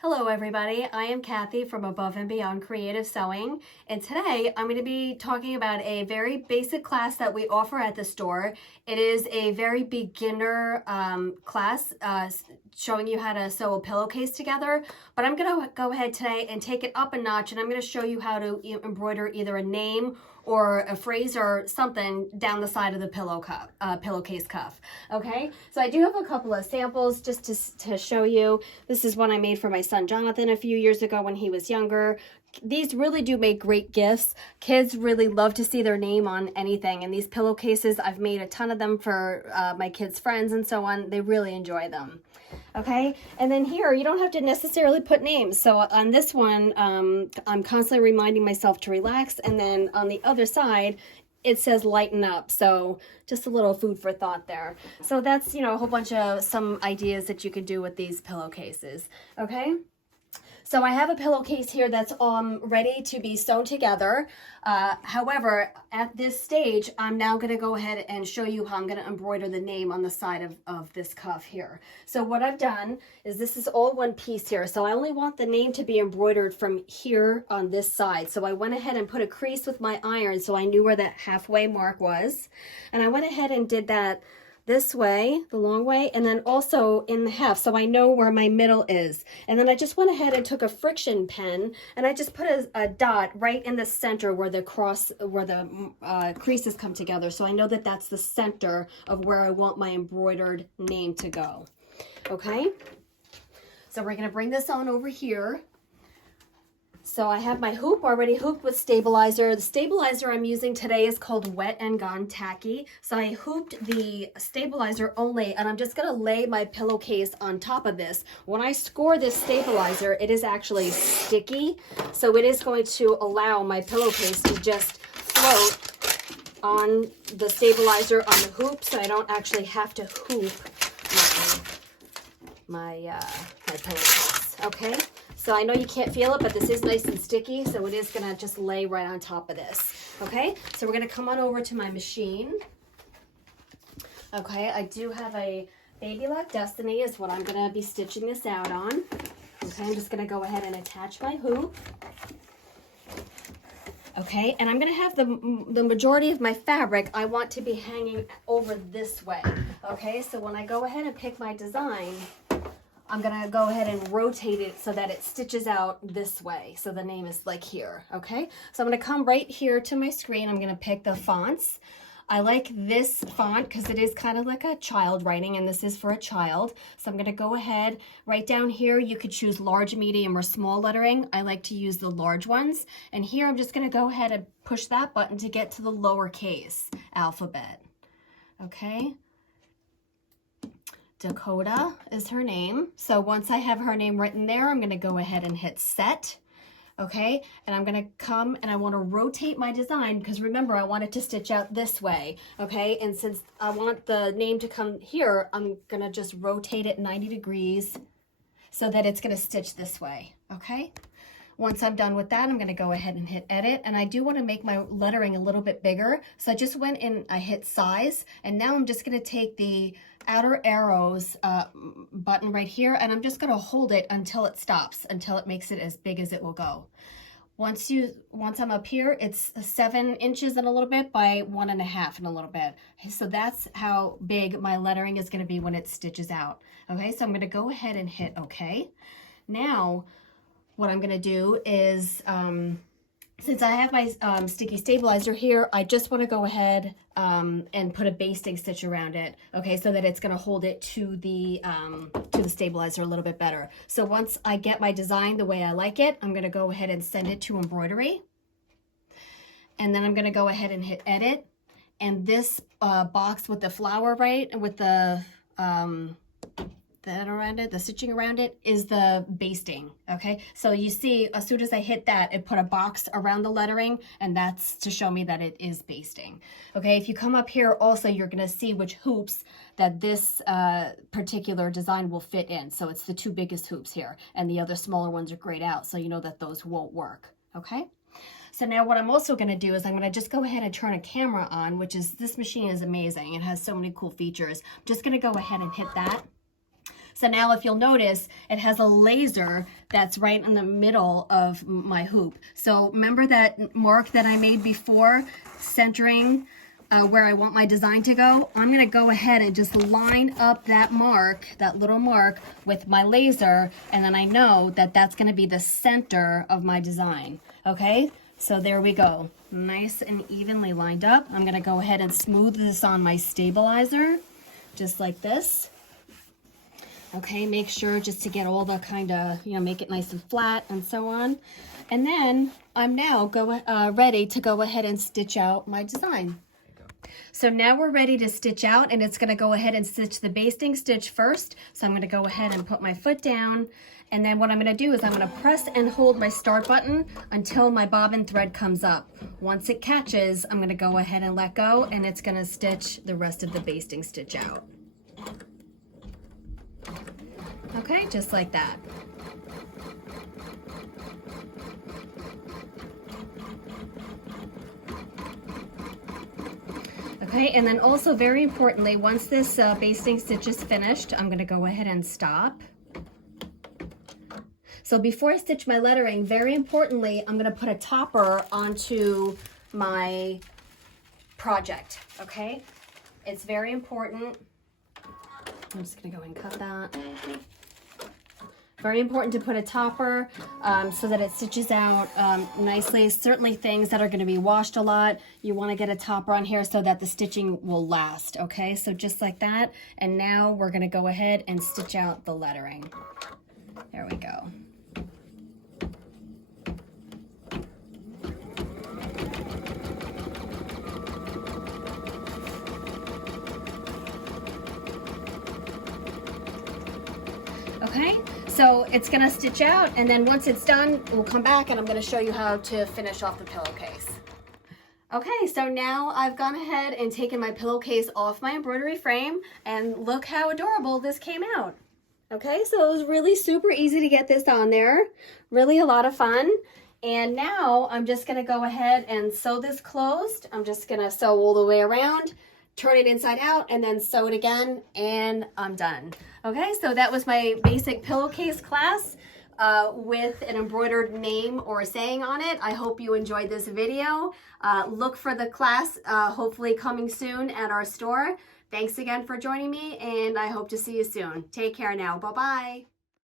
Hello everybody, I am Kathy from Above and Beyond Creative Sewing, and today I'm going to be talking about a very basic class that we offer at the store. It is a very beginner class showing you how to sew a pillowcase together, but I'm going to go ahead today and take it up a notch, and I'm going to show you how to embroider either a name or a phrase or something down the side of the pillowcase cuff. Okay, so I do have a couple of samples just to show you. This is one I made for my son Jonathan a few years ago when he was younger. These really do make great gifts. Kids really love to see their name on anything, and these pillowcases, I've made a ton of them for my kids' friends and so on. They really enjoy them. Okay, and then here you don't have to necessarily put names. So on this one, I'm constantly reminding myself to relax, and then on the other side it says lighten up. So just a little food for thought there. So that's, you know, a whole bunch of some ideas that you could do with these pillowcases. Okay, so I have a pillowcase here that's ready to be sewn together. However, at this stage, I'm now going to go ahead and show you how I'm going to embroider the name on the side of this cuff here. So what I've done is this is all one piece here. So I only want the name to be embroidered from here on this side. So I went ahead and put a crease with my iron so I knew where that halfway mark was. And I went ahead and did that this way, the long way, and then also in the half, so I know where my middle is. And then I just went ahead and took a friction pen, and I just put a dot right in the center where the creases come together, so I know that that's the center of where I want my embroidered name to go. Okay, so we're going to bring this on over here. So I have my hoop already hooped with stabilizer. The stabilizer I'm using today is called Wet and Gone Tacky. So I hooped the stabilizer only, and I'm just going to lay my pillowcase on top of this. When I score this stabilizer, it is actually sticky, so it is going to allow my pillowcase to just float on the stabilizer on the hoop, so I don't actually have to hoop my pillowcase. Okay. So I know you can't feel it, but this is nice and sticky, so it is gonna just lay right on top of this. Okay, so we're gonna come on over to my machine. Okay, I do have a Baby Lock Destiny is what I'm gonna be stitching this out on. Okay, I'm just gonna go ahead and attach my hoop. Okay, and I'm gonna have the majority of my fabric I want to be hanging over this way. Okay, so when I go ahead and pick my design, I'm gonna go ahead and rotate it so that it stitches out this way. So the name is like here, okay? So I'm gonna come right here to my screen. I'm gonna pick the fonts. I like this font because it is kind of like a child writing, and this is for a child. So I'm gonna go ahead, right down here, you could choose large, medium, or small lettering. I like to use the large ones. And here I'm just gonna go ahead and push that button to get to the lowercase alphabet, okay? Dakota is her name. So once I have her name written there, I'm going to go ahead and hit set. Okay, and I'm going to come and I want to rotate my design because remember I want it to stitch out this way. Okay, and since I want the name to come here, I'm going to just rotate it 90 degrees so that it's going to stitch this way. Okay, once I'm done with that, I'm going to go ahead and hit edit, and I do want to make my lettering a little bit bigger. So I just went in, I hit size, and now I'm just going to take the outer arrows button right here, and I'm just going to hold it until it stops, until it makes it as big as it will go. Once I'm up here, it's 7 inches and a little bit by 1.5 and a little bit. So that's how big my lettering is going to be when it stitches out. Okay, so I'm going to go ahead and hit OK. Now, what I'm going to do is, since I have my sticky stabilizer here, I just want to go ahead and put a basting stitch around it, okay, so that it's going to hold it to the stabilizer a little bit better. So once I get my design the way I like it, I'm going to go ahead and send it to embroidery. And then I'm going to go ahead and hit edit. And this box with the flower, right, with the around it, the stitching around it is the basting. Okay, so you see as soon as I hit that, it put a box around the lettering, and that's to show me that it is basting. Okay, if you come up here also, you're going to see which hoops that this particular design will fit in. So it's the 2 biggest hoops here, and the other smaller ones are grayed out, so you know that those won't work. Okay, so now what I'm also going to do is I'm going to just go ahead and turn a camera on, which is, this machine is amazing. It has so many cool features. I'm just going to go ahead and hit that. So now if you'll notice, it has a laser that's right in the middle of my hoop. So remember that mark that I made before, centering where I want my design to go? I'm gonna go ahead and just line up that mark, that little mark, with my laser, and then I know that that's gonna be the center of my design, okay? So there we go, nice and evenly lined up. I'm gonna go ahead and smooth this on my stabilizer, just like this. Okay, make sure just to get all the kind of, make it nice and flat and so on. And then I'm now ready to go ahead and stitch out my design. So now we're ready to stitch out, and it's going to go ahead and stitch the basting stitch first. So I'm going to go ahead and put my foot down, and then what I'm going to do is I'm going to press and hold my start button until my bobbin thread comes up. Once it catches, I'm going to go ahead and let go, and it's going to stitch the rest of the basting stitch out. Okay, just like that. Okay, and then also very importantly, once this basting stitch is finished, I'm going to go ahead and stop. So before I stitch my lettering, very importantly, I'm going to put a topper onto my project, okay? It's very important. I'm just going to go and cut that. Very important to put a topper so that it stitches out nicely. Certainly things that are going to be washed a lot, you want to get a topper on here so that the stitching will last, okay? So just like that. And now we're going to go ahead and stitch out the lettering. There we go. Okay, so it's gonna stitch out, and then once it's done, we'll come back and I'm gonna show you how to finish off the pillowcase. Okay, so now I've gone ahead and taken my pillowcase off my embroidery frame, and look how adorable this came out. Okay, so it was really super easy to get this on there, really a lot of fun. And now I'm just gonna go ahead and sew this closed. I'm just gonna sew all the way around, turn it inside out, and then sew it again, and I'm done. Okay, so that was my basic pillowcase class with an embroidered name or saying on it. I hope you enjoyed this video. Look for the class hopefully coming soon at our store. Thanks again for joining me, and I hope to see you soon. Take care now. Bye-bye.